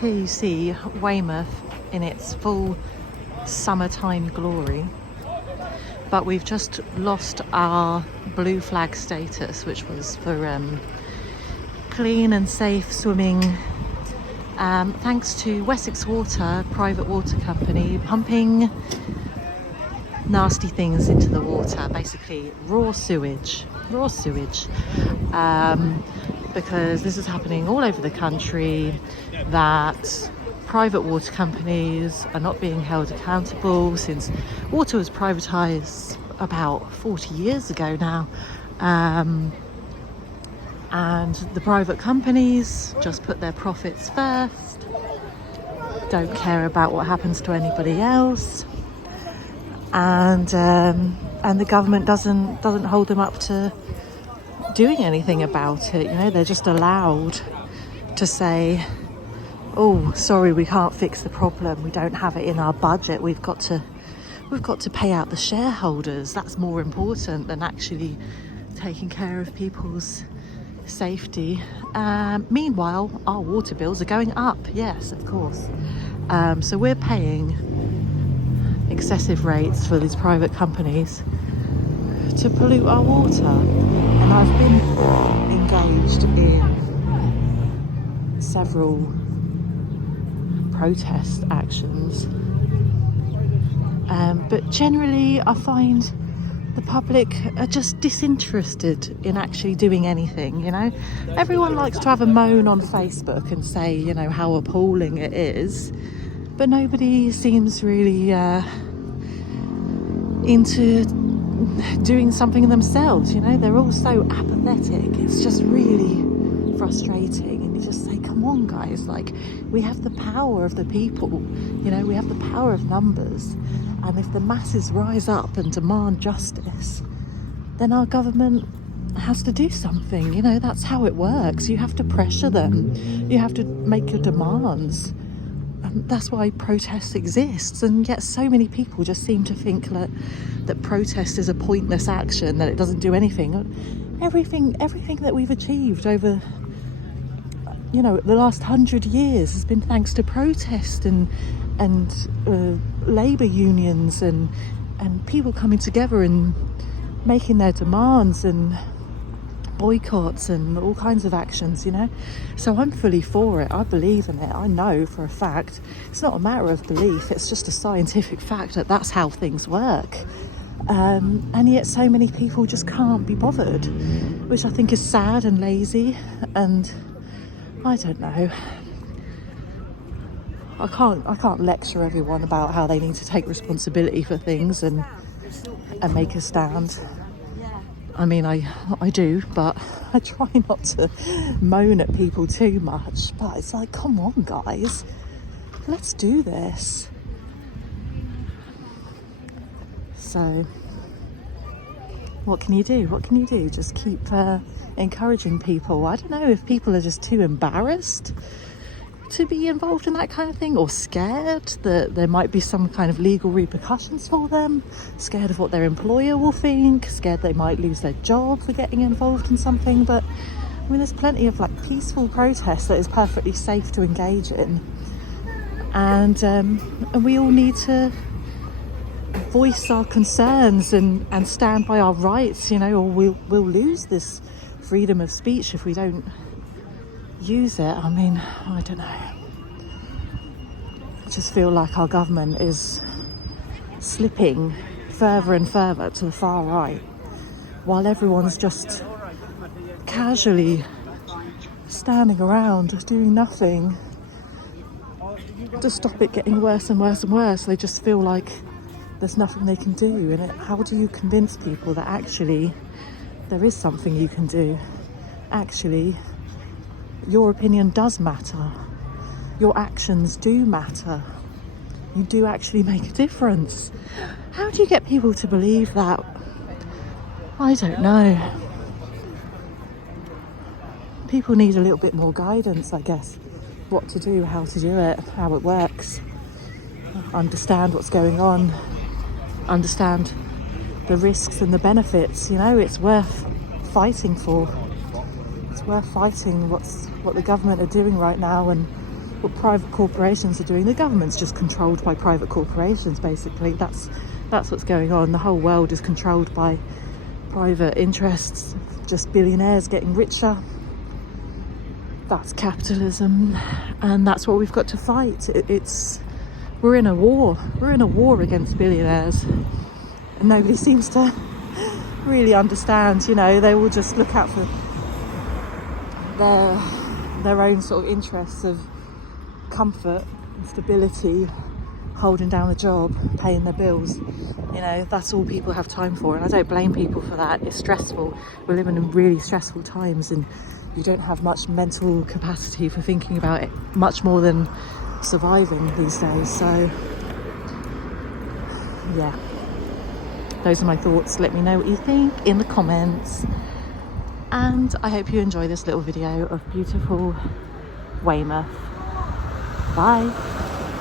Here you see Weymouth in its full summertime glory, but we've just lost our blue flag status, which was for clean and safe swimming, thanks to Wessex Water, private water company, pumping nasty things into the water, basically raw sewage, because this is happening all over the country, that private water companies are not being held accountable since water was privatised about 40 years ago now, and the private companies just put their profits first, don't care about what happens to anybody else, and the government doesn't hold them up to doing anything about it. You know, they're just allowed to say, oh, sorry, we can't fix the problem, we don't have it in our budget, we've got to pay out the shareholders. That's more important than actually taking care of people's safety. Meanwhile, our water bills are going up, yes, of course. So we're paying excessive rates for these private companies to pollute our water. And I've been engaged in several protest actions, but generally I find the public are just disinterested in actually doing anything. You know, everyone likes to have a moan on Facebook and say, you know, how appalling it is, but nobody seems really into doing something themselves. You know, they're all so apathetic. It's just really frustrating, and you just say, come on guys, like, we have the power of the people, you know, we have the power of numbers, and if the masses rise up and demand justice, then our government has to do something. You know, that's how it works. You have to pressure them, you have to make your demands. That's why protest exists, and yet so many people just seem to think that protest is a pointless action, that it doesn't do anything. Everything that we've achieved over, you know, the last 100 years has been thanks to protest and labour unions and people coming together and making their demands and boycotts and all kinds of actions, you know. So I'm fully for it. I believe in it. I know for a fact. It's not a matter of belief, it's just a scientific fact that that's how things work. And yet so many people just can't be bothered, which I think is sad and lazy, and I don't know. I can't lecture everyone about how they need to take responsibility for things and make a stand. I mean, I do, but I try not to moan at people too much. But it's like, come on, guys, let's do this. So, what can you do? What can you do? Just keep encouraging people. I don't know if people are just too embarrassed to be involved in that kind of thing, or scared that there might be some kind of legal repercussions for them, scared of what their employer will think, scared they might lose their job for getting involved in something. But I mean, there's plenty of like peaceful protests that is perfectly safe to engage in, and we all need to voice our concerns and stand by our rights, you know, or we'll lose this freedom of speech if we don't use it. I mean, I don't know. I just feel like our government is slipping further and further to the far right, while everyone's just casually standing around doing nothing to stop it getting worse and worse and worse. They just feel like there's nothing they can do. And how do you convince people that actually there is something you can do? Actually, your opinion does matter. Your actions do matter. You do actually make a difference. How do you get people to believe that? I don't know. People need a little bit more guidance, I guess. What to do, how to do it, how it works. Understand what's going on. Understand the risks and the benefits. You know, it's worth fighting for. It's worth fighting what the government are doing right now, and what private corporations are doing. The government's just controlled by private corporations, basically. That's what's going on. The whole world is controlled by private interests, just billionaires getting richer. That's capitalism, and that's what we've got to fight. We're in a war. We're in a war against billionaires, and nobody seems to really understand. You know, they will just look out for their own sort of interests of comfort and stability, holding down a job, paying their bills. You know, that's all people have time for, and I don't blame people for that. It's stressful. We're living in really stressful times, and you don't have much mental capacity for thinking about it much more than surviving these days. So yeah, those are my thoughts. Let me know what you think in the comments, and I hope you enjoy this little video of beautiful Weymouth. Bye.